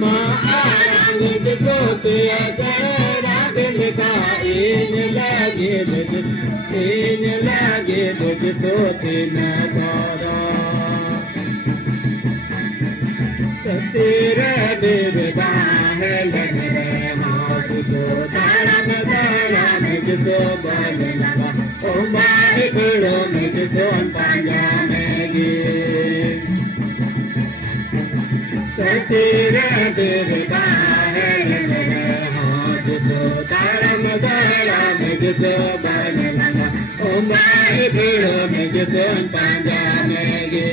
Maarang isuti agara bilka in lagi isuti na kara तेरे देवता है लगरे हाथ को तारम तारम जिसो बलना ओ मारे करो में जिसो पांजा में गे तेरे देवता है लगरे हाथ को तारम तारम जिसो बलना ओ मारे करो में जिसो पांजा में गे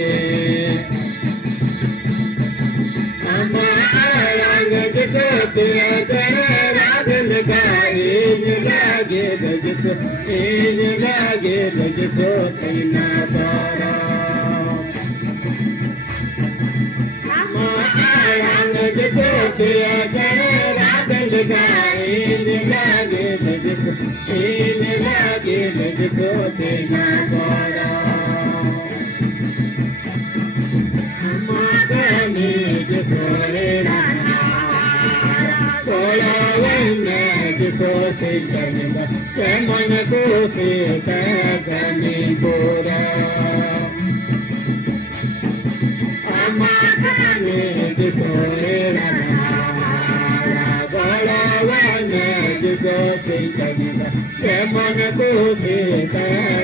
Semana kusi tegani pura, amakani disoera balawane disosi tegani. Semana kusi tegani